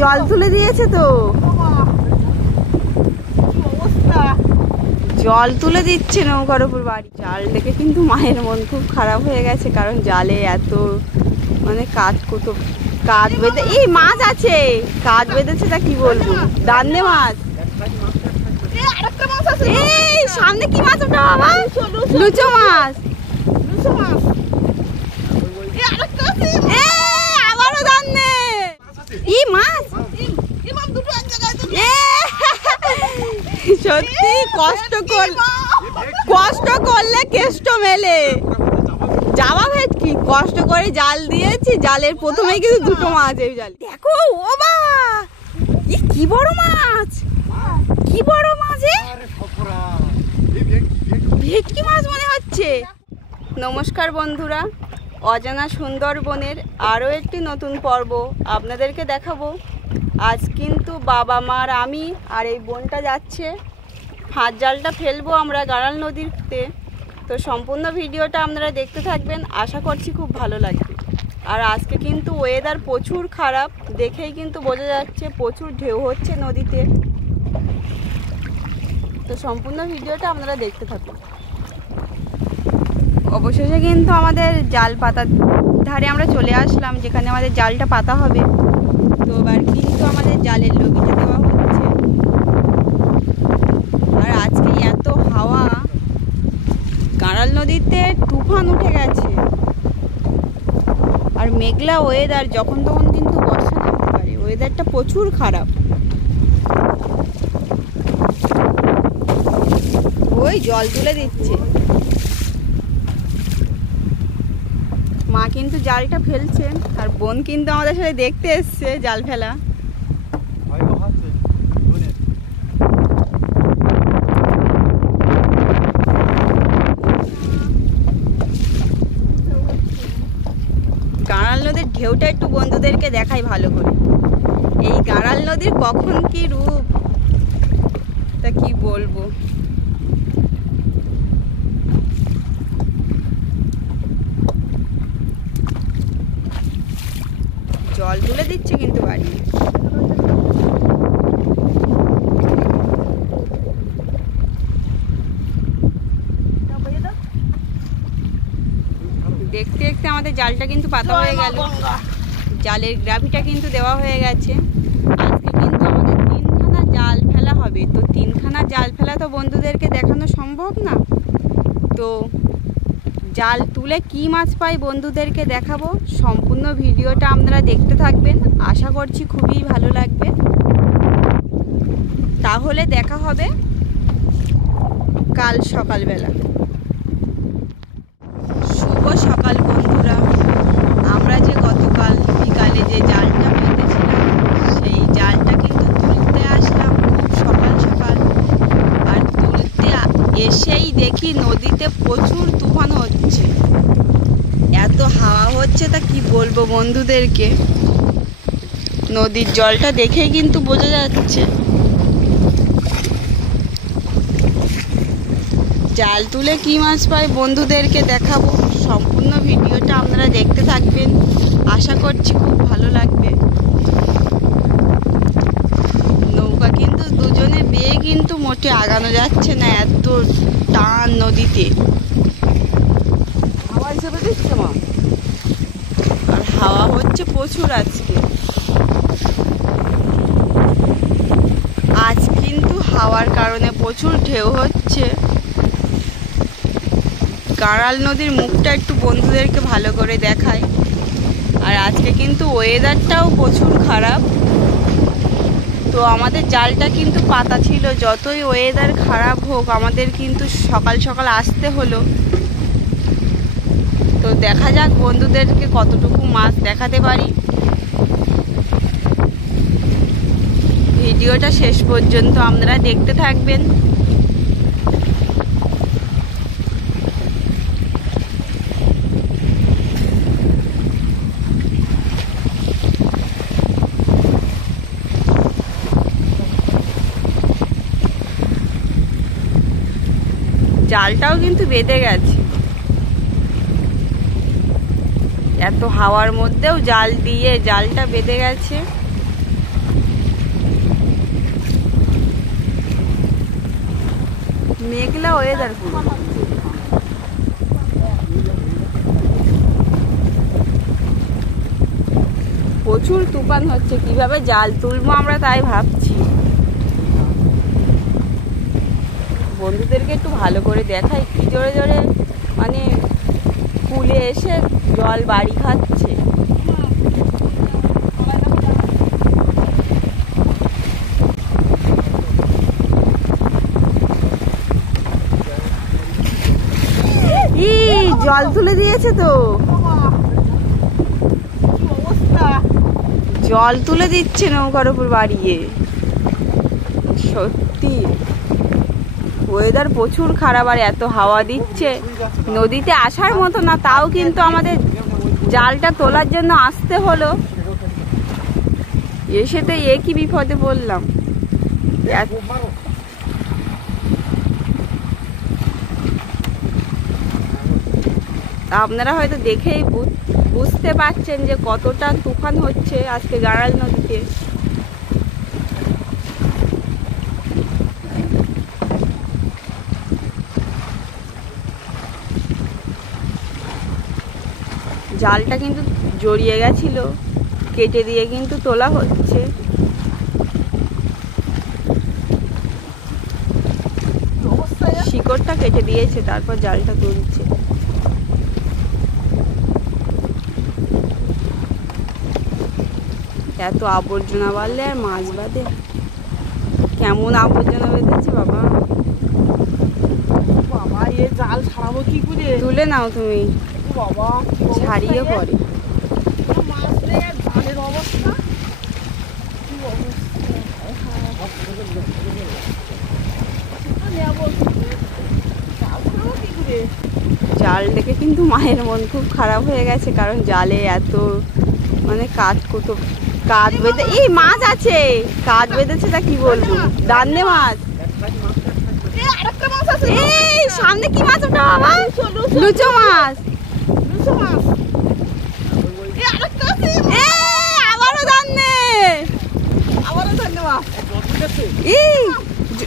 জল তুলে দিয়েছে তো, জল তুলে দিচ্ছে নৌকার উপর বাড়ি। জাল দেখে কিন্তু মায়ের মন খুব খারাপ হয়ে গেছে, কারণ জালে এত মানে কাজ বেঁধে, এই মাছ আছে, কাজ বেঁধেছে, তা কি বলবো, দান্নে মাছ। এই সামনে কি মাছ ওটা বাবা? লুচো মাছ। আবারও দান্নে ই মাছ। সত্যি কষ্ট করলে কেষ্ট মেলে। যাওয়া ভেটকি কষ্ট করে জাল দিয়েছি, জালের প্রথমে কিন্তু দুটো মাছ এই জাল। দেখো ও বা, কি বড় মাছ, কি বড় মাছ, ভেটকি মাছ মনে হচ্ছে। নমস্কার বন্ধুরা, অজানা সুন্দরবনের আরও একটি নতুন পর্ব আপনাদেরকে দেখাবো। আজ কিন্তু বাবা মার আমি আর এই বোনটা যাচ্ছে, হাত জালটা ফেলবো আমরা গাড়াল নদীতে। তো সম্পূর্ণ ভিডিওটা আপনারা দেখতে থাকবেন, আশা করছি খুব ভালো লাগবে। আর আজকে কিন্তু ওয়েদার প্রচুর খারাপ, দেখেই কিন্তু বোঝা যাচ্ছে প্রচুর ঢেউ হচ্ছে নদীতে। তো সম্পূর্ণ ভিডিওটা আপনারা দেখতে থাকুন। অবশেষে কিন্তু আমাদের জাল পাতার ধারে আমরা চলে আসলাম, যেখানে আমাদের জালটা পাতা হবে। তো এবার কিন্তু আমাদের জালের লগিটা দেওয়া হচ্ছে। আর আজকে এত হাওয়া, গাড়াল নদীতে তুফান উঠে গেছে। আর মেঘলা ওয়েদার, যখন তখন কিন্তু বর্ষা নামতে পারে, ওয়েদারটা প্রচুর খারাপ। ওই জল তুলে দিচ্ছে, মা কিন্তু জালটা ফেলছে, আর বোন কিন্তু আমাদের সাথে দেখতে এসছে জাল ফেলা। গাড়াল নদীর ঢেউটা একটু বন্ধুদেরকে দেখাই ভালো করে। এই গাড়াল নদীর কখন কি রূপ, তা কি বলবো। জল তুলে দিচ্ছে কিন্তু বাড়ি। দেখতে দেখতে আমাদের জালটা কিন্তু পাতা হয়ে গেল, জালের গ্রাভিটা কিন্তু দেওয়া হয়ে গেছে। আজকে কিন্তু আমাদের 3খানা জাল ফেলা হবে। তো 3খানা জাল ফেলা তো বন্ধুদেরকে দেখানো সম্ভব না। তো জাল তুলে কি মাছ পাই বন্ধুদেরকে দেখাবো। সম্পূর্ণ ভিডিওটা আপনারা দেখতে থাকবেন, আশা করছি খুবই ভালো লাগবে। তাহলে দেখা হবে কাল সকালবেলা। শুভ সকাল বন্ধুরা, আমরা যে গতকাল বিকালে যে জালটা পেতেছিলাম, সেই জালটা কিন্তু তুলতে আসলাম খুব সকাল সকাল। আর তুলতে এসেই দেখি নদীতে প্রচুর তুফান হচ্ছে, এত হাওয়া হচ্ছে, তা কি বলবো বন্ধুদেরকে। নদীর জলটা দেখেই কিন্তু বোঝা যাচ্ছে। জাল তুলে কি মাছ পাই বন্ধুদেরকে দেখাবো। সম্পূর্ণ ভিডিওটা আপনারা দেখতে থাকবেন, আশা করছি খুব ভালো লাগবে। নৌকা কিন্তু দুজনে বেয়ে কিন্তু মোটে আগানো যাচ্ছে না, এত টান নদীতে। হাওয়া হিসেবে দিচ্ছে মা, আর হাওয়া হচ্ছে প্রচুর আজকে। আজ কিন্তু হাওয়ার কারণে প্রচুর ঢেউ হচ্ছে। গাড়াল নদীর মুখটা একটু বন্ধুদেরকে ভালো করে দেখায়। আর আজকে কিন্তু ওয়েদারটাও প্রচুর খারাপ। তো আমাদের জালটা কিন্তু পাতা ছিল, যতই ওয়েদার খারাপ হোক আমাদের কিন্তু সকাল সকাল আসতে হলো। তো দেখা যাক বন্ধুদেরকে কতটুকু মাছ দেখাতে পারি। ভিডিওটা শেষ পর্যন্ত আপনারা দেখতে থাকবেন। জালটাও কিন্তু বেঁধে গেছে, এত হাওয়ার মধ্যেও জাল দিয়ে জালটা বেঁধে গেছে। মেঘলা ওয়েদার পুরো। প্রচুর তুফান হচ্ছে, কিভাবে জাল তুলবো আমরা তাই ভাবছি। বন্ধুদেরকে একটু ভালো করে দেখাই কি জোরে জোরে মানে কুলে এসে জল বাড়ি খাচ্ছে। জল তুলে দিয়েছে তো, জল তুলে দিচ্ছে নৌকার উপর বাড়িয়ে। সত্যি ওয়েদার প্রচুর খারাপ, আর এত হাওয়া দিচ্ছে, নদীতে আসার মতো না, তাও কিন্তু আমাদের জালটা তোলার জন্য আসতে হলো। এসেতে একই বিপদে পড়লাম। আপনারা হয়তো দেখেই বুঝতে পারছেন যে কতটা তুফান হচ্ছে আজকে গাড়াল নদীতে। জালটা কিন্তু জড়িয়ে গেছিল, কেটে দিয়ে কিন্তু তোলা হচ্ছে। শিকড়টা কেটে দিয়েছে, তারপর জালটা তুলছে। এত আবর্জনা বাড়লে আর মাছ বাঁধে? কেমন আবর্জনা বেঁধেছে বাবা। জাল ছাড়াবো কি করে? তুলে নাও তুমি, বাবা ছাড়িয়ে পড়ে। জালের অবস্থা জাল দেখে কিন্তু মায়ের মন খুব খারাপ হয়ে গেছে, কারণ জালে এত মানে কাঠ বেঁধে, এই মাছ আছে, কাঠ বেঁধেছে, তা কি বলবো, দান্নে মাছ। এই সামনে কি মাছ ওটা বাবা? লুচো মাছ। আবারও দান্নে,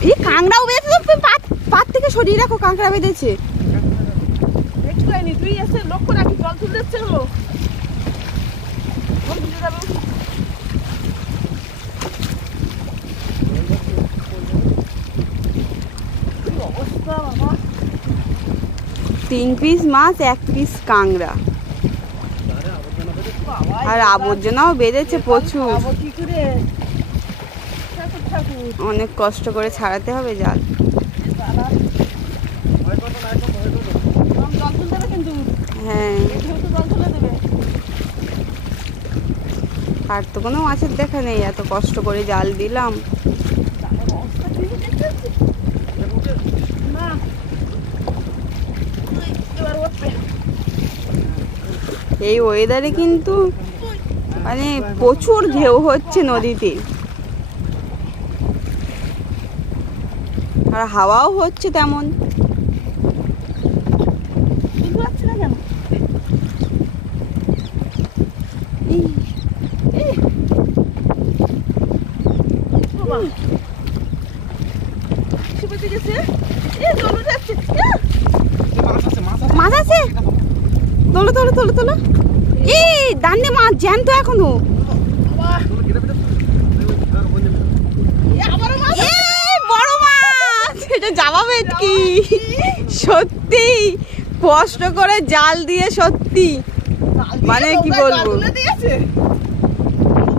এই কাঁকড়াও বেঁধেছে, পাত থেকে সরিয়ে রাখো, কাঁকড়া বেঁধেছে। তুই এসে লক্ষ্য রাখি, জল তুলে যাচ্ছে হলো। অবস্থা বাবা, 3 পিস মাছ, 1 পিস কাঁকড়া, আর আবর্জনাও বেঁধেছে প্রচুর। অনেক কষ্ট করে ছাড়াতে হবে জাল। হ্যাঁ, আর তো কোনো মাছের দেখা নেই, এত কষ্ট করে জাল দিলাম। এই ওয়েদারে কিন্তু মানে প্রচুর ঢেউ হচ্ছে নদীতে, আর হাওয়াও হচ্ছে তেমন। মাছ আছে, তোলো তোলো তোলো তোলো। এই দান্নে মাছ জ্যান্ত এখনো। বড় মাছ, এটা জামা ভেটকি। সত্যি কষ্ট করে জাল দিয়ে, সত্যি মানে কি বলবো,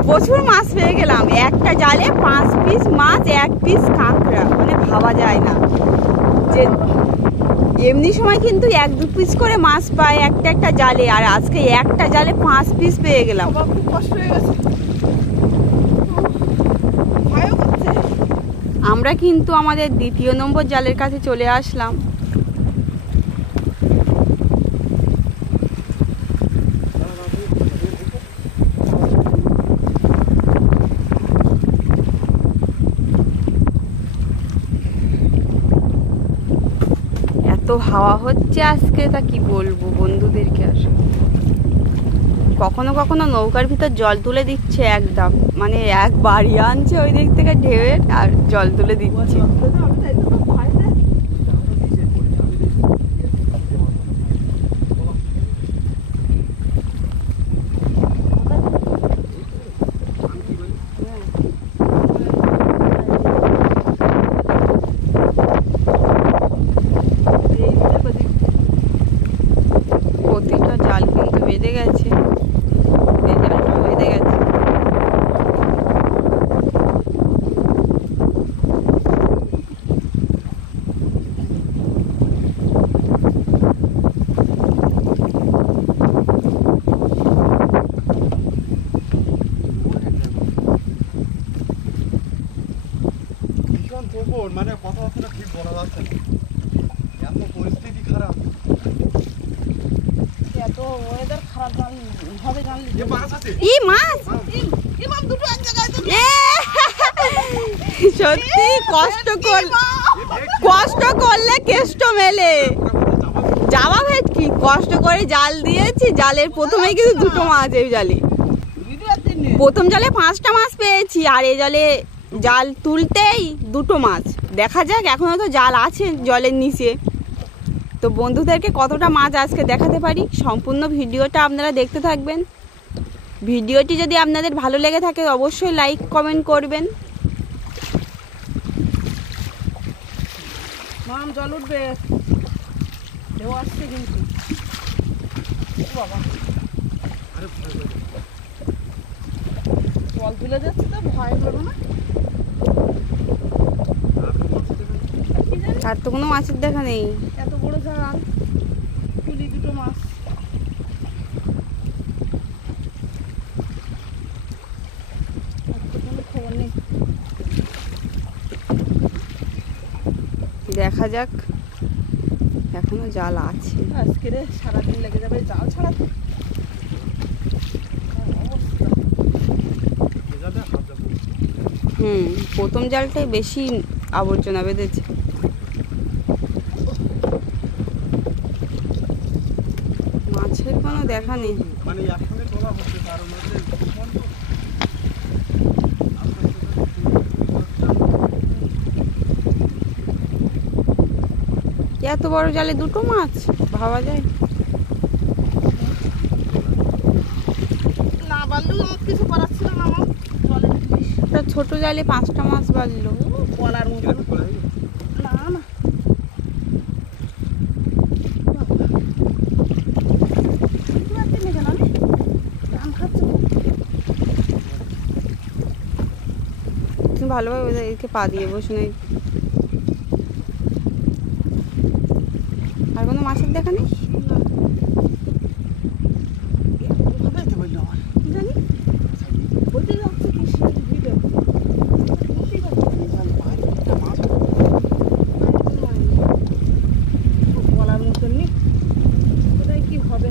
প্রচুর মাছ পেয়ে গেলাম। একটা জালে 5 পিস মাছ, 1 পিস কাঁকড়া, মানে ভাবা যায় না যে এমনি সময় কিন্তু 1-2 পিস করে মাছ পায় একটা জালে, আর আজকে একটা জালে 5 পিস পেয়ে গেলাম। খুব কষ্ট হয়ে গেছে। আমরা কিন্তু আমাদের 2য় নম্বর জালের কাছে চলে আসলাম। এত হাওয়া হচ্ছে আজকে, তা কি বলবো বন্ধুদেরকে। আর কখনো কখনো নৌকার ভিতর জল তুলে দিচ্ছে একদম, মানে একবারই আনছে ওই দিক থেকে ঢেউয়ের, আর জল তুলে দিচ্ছে। বেঁধে গেছে, এই জালটা বেঁধে গেছে। মানে কথাবার্তা ঠিক বলা যাচ্ছে না, এত পরিস্থিতি খারাপ। এত ওয়েদার খারাপ হবে জানলি এ মাছ আছে, ই মাছ, ইমাম দুটো এক জায়গায় তো সত্যি কষ্ট করলে কেষ্ট মেলে। যাওয়া ভেটকি কষ্ট করে জাল দিয়েছি, জালের প্রথমে কিন্তু দুটো মাছ, এই জালে প্রথম জালে 5টা মাছ পেয়েছি, আর এই জালে জাল তুলতেই দুটো মাছ। দেখা যাক, এখনো তো জাল আছে জলের নিচে, তো বন্ধুদেরকে কতটা মাছ আজকে দেখাতে পারি। সম্পূর্ণ ভিডিওটা আপনারা দেখতে থাকবেন। ভিডিওটি যদি আপনাদের ভালো লেগে থাকে অবশ্যই লাইক কমেন্ট করবেন। মাম জল উঠবে, ঢেউ আসছে কিন্তু। বাবা জল তুলে যাচ্ছে তো ভয় করবো না। আর তো কোনো মাছের দেখা নেই। এত বড় জাল, তুলি দুটো মাছ। কোনো খবর নেই। দেখা যাক, এখনো জাল আছে। আজকে রে সারাদিন লেগে যাবে জাল ছাড়াতে। প্রথম জালটাই বেশি আবর্জনা বেঁধেছে। মাছের কোনো দেখা নেই। মানে একসঙ্গে তোলা হচ্ছে, তার মধ্যে এত বড় জালে দুটো মাছ ভাবা যায়? না বাড়লেও আমার কিছু করার ছিল না। আমার জলের জিনিস তা ছোট জালে 5টা মাছ বাঁধলো। বলার মতো না। না তুমি ভালোভাবে এদিকে পা দিয়ে বসে নেই। আর কোনো মাছের দেখা নেই। জানি বলতে যাচ্ছে কি ভিডিও বলার মতন নেই, কোথায় কি হবে।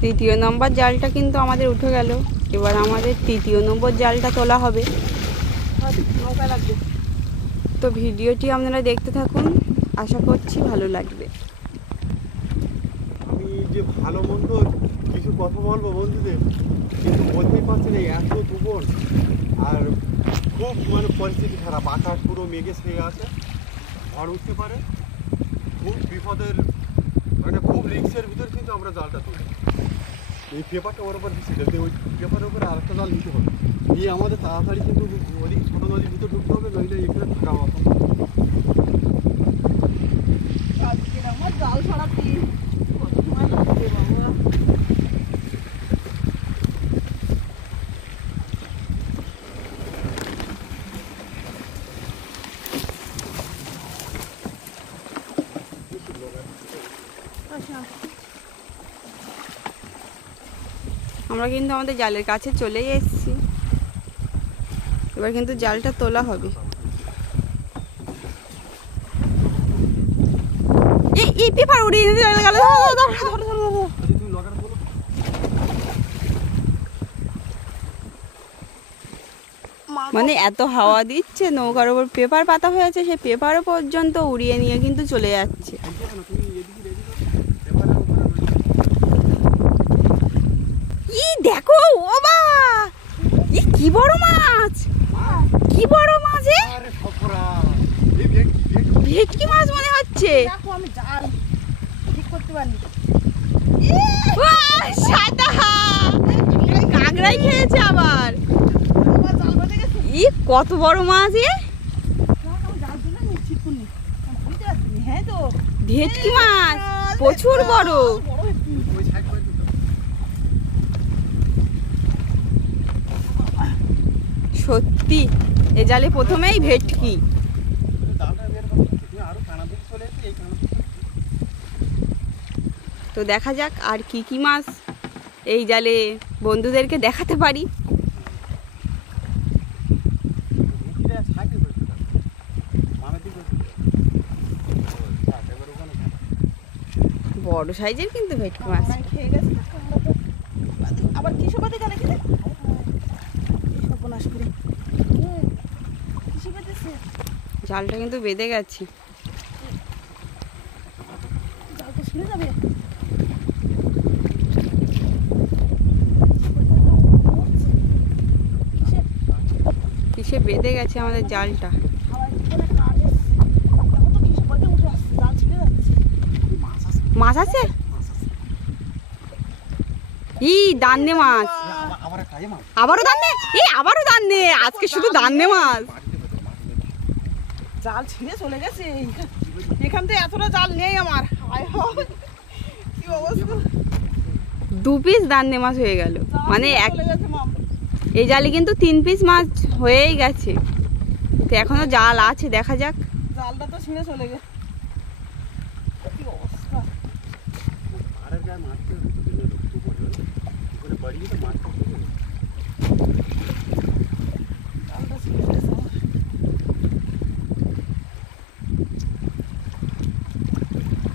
তৃতীয় নম্বর জালটা কিন্তু আমাদের উঠে গেল। এবার আমাদের তৃতীয় নম্বর জালটা তোলা হবে। নৌকা লাগবে। তো ভিডিওটি আপনারা দেখতে থাকুন, আশা করছি ভালো লাগবে। আমি যে ভালো মন্দ কিছু কথা বলবো বন্ধুদের, কিন্তু বলতেই পারছি না, এত তুফান আর খুব মানে পরিস্থিতি খারাপ। আকাশ পুরো মেঘে ছেয়ে আছে, ঝড় উঠতে পারে। খুব বিপদের, মানে খুব রিস্কের ভিতর কিন্তু আমরা জালটা তুলি। এই পেপারটা ওর উপর দিচ্ছি, ওই পেপারের উপরে আরেকটা জাল নিতে হবে, নিয়ে আমাদের তাড়াতাড়ি কিন্তু ওদিক ছোটো নদীর ভিতর ঢুকতে হবে, নইলে এখানে থাকা মতো। আজকে আমার জাল ছাড়াতে কত সময় লাগবে বাবা। আমরা কিন্তু আমাদের জালের কাছে চলেই এসেছি। এবার কিন্তু জালটা তোলা হবে। এই পেপার উড়িয়ে গেল। মানে এত হাওয়া দিচ্ছে, নৌকার উপর পেপার পাতা হয়েছে, সেই পেপারও পর্যন্ত উড়িয়ে নিয়ে কিন্তু চলে যাচ্ছে। ই দেখো, ও বা কি বড় মাছ, কি বড় মাছ! ভেটকি মাছ মনে হচ্ছে। দেখো আমি জাল ঠিক করতে পারিনি। সাদা কাঁকড়াই খেয়েছে আবার। আমার জাল বেঁধে গেছে। ই কত বড় মাছ! আমি জাল তুলে নি। ভেটকি মাছ প্রচুর বড়। ওই সাইড করে দিতে হবে। সত্যি এ জালে প্রথমেই ভেটকি। জালটা বের করো, তুমি আরো কানা দিকে চলে এসে এই কানা দিকে তো দেখা যাক আর কি কি মাছ এই জালে বন্ধুদেরকে দেখাতে পারি। মুখিটা সাইডে করে দিতে হবে। বামের দিকে করে দিতে হবে। ও, এবার ওখানে থাক। বড় সাইজের কিন্তু ভেটকি মাছ। কামড়ায় খেয়ে গেছে না, কামড়াতে। আবার কিসে বাদে জানে কি সর্বনাশ করে কিসে বাদেছে? জালটা কিন্তু বেঁধে গেছে। জাল তো ছিঁড়ে যাবে। কিসে বেঁধে গেছে আমাদের জালটা। হাওয়ায় কি করে কাজ এসছে। দেখো তো কিসে বাদে উঠে আসছে, জাল ছিঁড়ে যাচ্ছে। মাছ আছে, মাছ আছে? মাছ আছে। ই দান্নে মাছ। আবার একটা এই মাছ। আবারও দান্নে? আবারও দান্নে। আজকে শুধু দান্নে মাছ। মাটিতে বেঁধে, মাটিতে বেঁধে। জাল ছিঁড়ে চলে গেছে। এখান থেকে এতটা জাল নেই আমার। হায় হায় কি অবস্থা। 2 পিস দান্নে মাছ হয়ে গেল। জাল মানে ছিঁড়ে এক চলে গেছে মাম। এই জালে কিন্তু 3 পিস মাছ হয়েই গেছে। তো এখনো জাল আছে, দেখা যাক। জালটা তো ছিঁড়ে চলে গেছে। কি অবস্থা। পাড়ের গায়ে মারতে হবে তো, দিনে রক্ত পড়বে। কি করে বাড়িয়ে তো মারতে হবে। জালটা ছিঁড়ে গেছে আমার।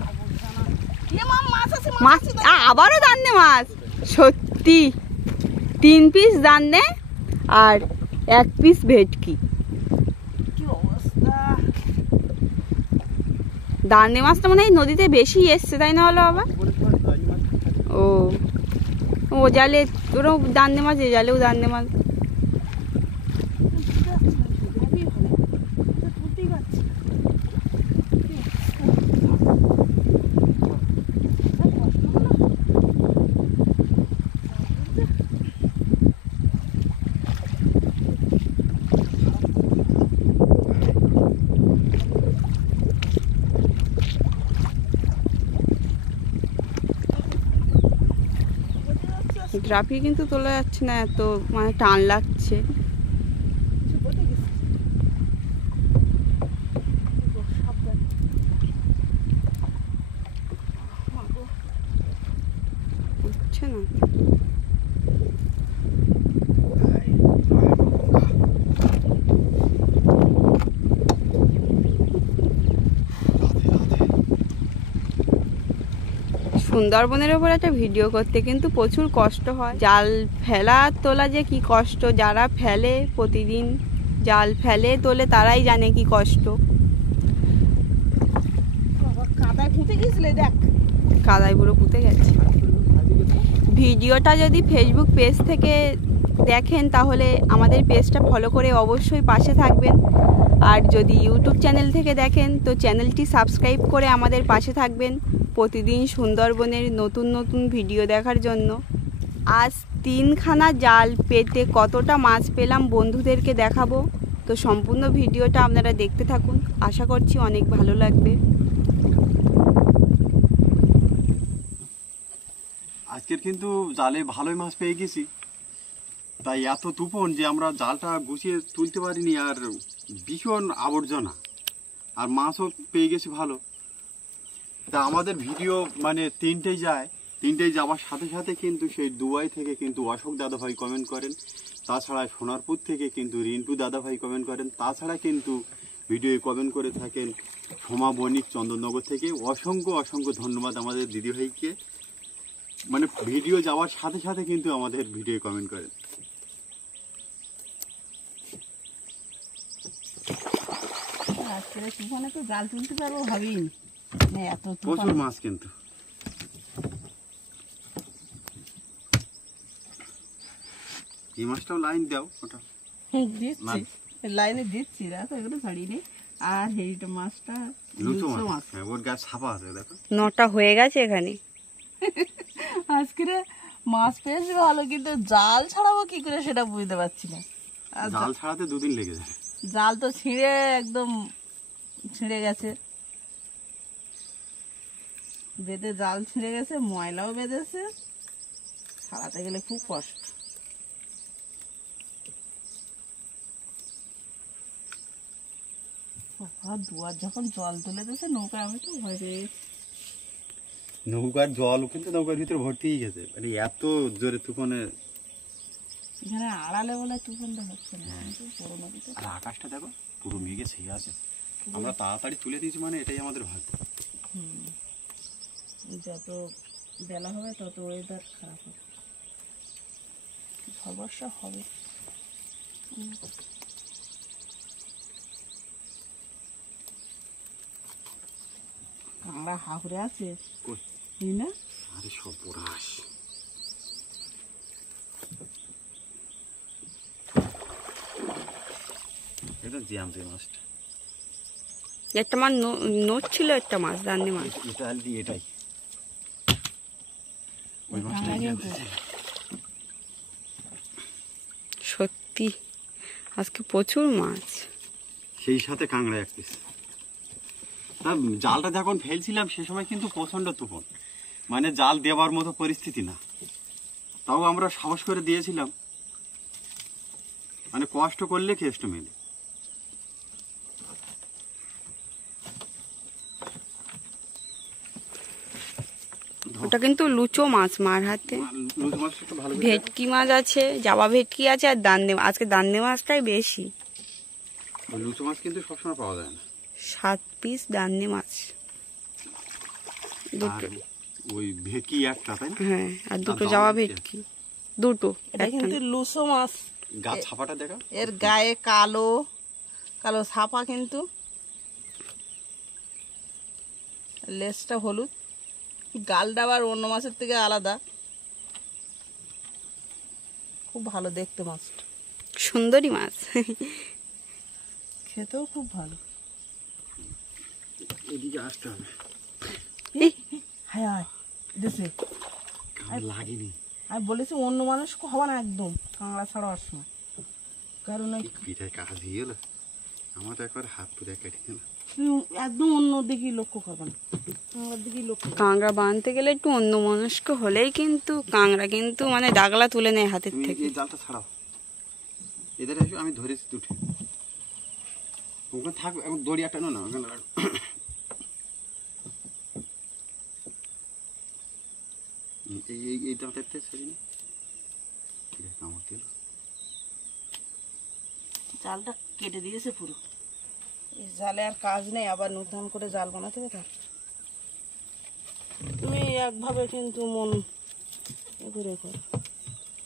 আবর্জনা। মাম মাছ আছে, মাছ আছে, আবারও দান্নে মাছ। সত্যি 3 পিস দান্নে আর 1 পিস ভেটকি। কি অবস্থা। দান্নে মাছটা মনে হয় নদীতে বেশি এসছে, তাই না হলো বাবা? বলে তোমার গাড়ি মাছ থাকে। ও ও জালে ওরও দান্নে মাছ, এ জালেও দান্নে মাছ। তুলতে পারছি না, সেভাবেই হবে। তুলতেই পারছি না। কি অবস্থা। কষ্ট হলো। গ্রাফি কিন্তু তোলা যাচ্ছে না, এত মানে টান লাগছে। কিছু বলে গেছে। সাবধান। মাগো। বুঝছে না। সুন্দরবনের ওপর একটা ভিডিও করতে কিন্তু প্রচুর কষ্ট হয়। জাল ফেলা তোলা যে কি কষ্ট, যারা ফেলে প্রতিদিন জাল ফেলে তোলে তারাই জানে কি কষ্ট। বাবা কাদায় পুঁতে গেছিলে দেখ। কাদায় পুরো পুঁতে গেছে। ভিডিওটা যদি ফেসবুক পেজ থেকে দেখেন তাহলে আমাদের পেজটা ফলো করে অবশ্যই পাশে থাকবেন। আর যদি ইউটিউব চ্যানেল থেকে দেখেন তো চ্যানেলটি সাবস্ক্রাইব করে আমাদের পাশে থাকবেন প্রতিদিন সুন্দরবনের নতুন নতুন ভিডিও দেখার জন্য। আজ 3খানা জাল পেতে কতটা মাছ পেলাম বন্ধুদেরকে দেখাবো। তো সম্পূর্ণ ভিডিওটা আপনারা দেখতে থাকুন, আশা করছি অনেক ভালো লাগবে। আজকের কিন্তু জালে ভালোই মাছ পেয়ে গেছি, তাই এত তুফান যে আমরা জালটা গুছিয়ে তুলতে পারিনি, আর ভীষণ আবর্জনা, আর মাছও পেয়ে গেছি ভালো। তা আমাদের ভিডিও মানে 3টেই যায়, 3টেই যাওয়ার সাথে সাথে কিন্তু সেই দুবাই থেকে কিন্তু অশোক দাদাভাই কমেন্ট করেন, তাছাড়া সোনারপুর থেকে কিন্তু রিন্টু দাদাভাই কমেন্ট করেন, তাছাড়া কিন্তু ভিডিও কমেন্ট করে থাকেন সোমা বণিক চন্দননগর থেকে। অসংখ্য অসংখ্য ধন্যবাদ আমাদের দিদিভাইকে, মানে ভিডিও যাওয়ার সাথে সাথে কিন্তু আমাদের ভিডিও কমেন্ট করেন। আজকে তুফানে তো জাল তুলতে পারবো ভাবিনি। এত প্রচুর মাছ কিন্তু। এই মাছটাও লাইন দাও, ওটা দিচ্ছি, লাইনে দিচ্ছি, দেখো এগুলো ছাড়িয়ে। আর এইটা মাছটা লুচো মাছ, হ্যাঁ, ওর গাছ ছাপা আছে দেখো। 9টা হয়ে গেছে এখানে। আজকে মাছ পেয়েছি ভালো, কিন্তু জাল ছাড়াবো কি করে সেটা বুঝতে পারছি না। আর জাল ছাড়াতে 2 দিন লেগে যায়। জাল তো ছিঁড়ে একদম ছিঁড়ে গেছে। বেঁধে জাল ছিঁড়ে গেছে, ময়লাও বেঁধেছে, ছাড়াতে গেলে খুব কষ্ট। দুয়ার যখন জল তুলে দিয়েছে নৌকা, আমি তো ভয় পেয়ে গেছি। নৌকার জল কিন্তু নৌকার ভিতরে ভর্তি হয়ে গেছে, মানে এত জোরে তুফানে। এখানে আড়ালে বলে তুফানটা হচ্ছে না, কিন্তু বড় নদীতে। আর আকাশটা দেখো পুরো মেঘে ছেয়ে আছে। আমরা তাড়াতাড়ি তুলে দিয়েছি, মানে এটাই আমাদের ভাগ্য। যত বেলা হবে তত ওয়েদার খারাপ হবে, সমস্যা হবে। আমরা হাওড়ে আছে কই? এই না, আরে সর্বনাশ। এটা জ্যামছে মাছটা। একটা মাছ নোট ছিল, একটা মাছ দান্নে মাছ। এটা আর কি এটাই, ওই মাছটাই জ্যামছে। সত্যি আজকে প্রচুর মাছ। সেই সাথে কাঁকড়া এক পিস। জালটা যখন ফেলছিলাম সে সময় কিন্তু প্রচন্ড তুফান, মানে জাল দেওয়ার মতো পরিস্থিতি না, তাও আমরা সাহস করে দিয়েছিলাম। মানে কষ্ট করলে কেষ্ট মেলে। ওটা কিন্তু লুচো মাছ মার হাতে। লুচ মাছটা একটু ভালো করে ভেটকি মাছ আছে, জাবা ভেটকি আছে, আর দান্নে। আজকে দান্নে মাছটাই বেশি। দেখো। লুচো মাছ কিন্তু সবসময় পাওয়া যায় না। 7 পিস দান্নে মাছ, আর দুটো। ওই ভেটকি একটা, তাই না? হ্যাঁ, আর দুটো আর জাবা জাবা ভেটকি, দুটো। এটা কিন্তু লুসো মাছ। গা ছাপাটা দেখা। এর গায়ে কালো কালো ছাপা, কিন্তু লেজটা হলুদ, গালটা আবার অন্য মাছের থেকে আলাদা। খুব ভালো দেখতে মাছটা, সুন্দরী মাছ। খেতেও খুব ভালো। এদিকে আসতে হবে। হায় হায় দেশে কামড় লাগেনি। আমি বলেছি অন্য মানুষকে হবে না একদম কাঁকড়া ছাড়ার সময়, কারণ ওই পিঠায় কাজ হয়ে গেল আমার, তো একবার হাত পুরে কেটে গেল। একদম অন্য দিকেই লক্ষ্য করবেন, কাঁকড়ার দিকেই লক্ষ্য করবেন। কাঁকড়া বাঁধতে গেলে একটু অন্য মনস্ক হলেই কিন্তু কাঁকড়া কিন্তু মানে ডাগলা তুলে নেয় হাতের তুমি থেকে। এই জালটা ছাড়াও, এদের এসে আমি ধরেছি দুটো। ওখানে থাকবে, এখন দড়ি একটা না ওখানে রাখো। এই ডালটাতে সরি না, ঠিক আছে। কামড় দিল, জালটা কেটে দিয়েছে পুরো। এই জালে আর কাজ নেই, আবার নতুন করে জাল বানাতে হবে। তার তুমি একভাবে কিন্তু মন এ করে করো।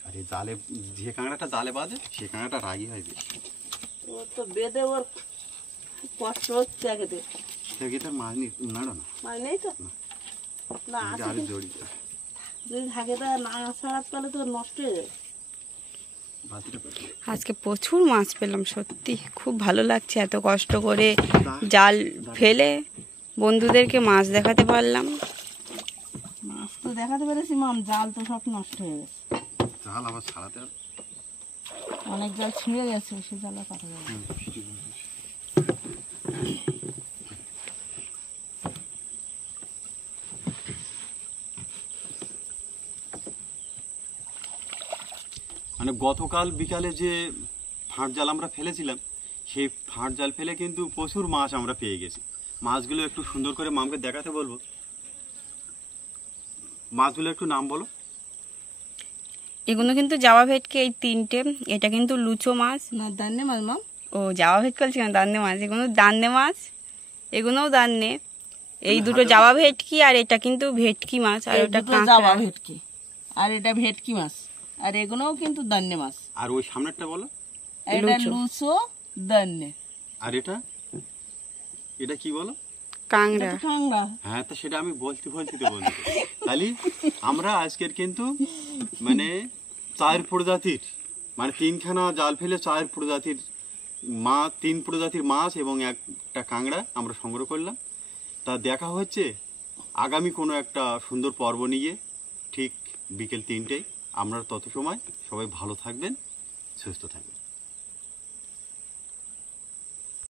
আর এই জালে যে কাঁকড়াটা জালে বাজে সে কাঁকড়াটা রাগি হয় বেশি। ওর তো বেঁধে ওর কষ্ট হচ্ছে আগে থেকে। সেটাকে তার মাছ নাড়ো না, মানে নেই তো না, আছে আরো কিন্তু জড়ি যদি থাকে তা না ছাড়ার তাহলে তো নষ্ট হয়ে যাবে। বাতিটা পাবে। আজকে প্রচুর মাছ পেলাম, সত্যি খুব ভালো লাগছে। এত কষ্ট করে জাল ফেলে বন্ধুদেরকে মাছ দেখাতে পারলাম। মাছ তো দেখাতে পেরেছি মাম, জাল তো সব নষ্ট হয়ে গেছে। জাল আবার ছাড়াতে হবে। অনেক জাল ছিঁড়ে গেছে, সে জালে কাটা যাবে। মানে গতকাল বিকালে যে ফাঁট জাল আমরা ফেলেছিলাম, সেই ফাঁট জাল ফেলে কিন্তু প্রচুর মাছ আমরা পেয়ে গেছি। মাছগুলো একটু সুন্দর করে মামকে দেখাতে বলবো। মাছগুলো একটু নাম বলো। এগুলো কিন্তু জাবা ভেটকি, এই 3টে। এটা কিন্তু লুচো মাছ। না দান্নে মাছ মাম, ও জাবা ভেটকি বলছি না, দান্নে মাছ। এগুলো দান্নে মাছ, এগুলোও দান্নে। এই দুটো জাবা ভেটকি, আর এটা কিন্তু ভেটকি মাছ, আর ওটা জাবা কাঁকড়া। ভেটকি, আর এটা ভেটকি মাছ, আর এগুলোও কিন্তু দান্নে মাছ। আর ওই সামনেরটা বলো। আর এটা লুচো দান্নে। আর এটা এটা কি বলো? কাঁকড়া। কাঁকড়া। হ্যাঁ, তো সেটা আমি বলতে তো বন্ধু। তাহলে আমরা আজকের কিন্তু মানে 4 প্রজাতির, মানে 3খানা জাল ফেলে 4 প্রজাতির মাছ, 3 প্রজাতির মাছ এবং একটা কাঁকড়া আমরা সংগ্রহ করলাম। তা দেখা হচ্ছে আগামী কোনো একটা সুন্দর পর্ব নিয়ে, ঠিক বিকেল 3টায়। আমরা তত সময় সবাই ভালো থাকবেন, সুস্থ থাকবেন।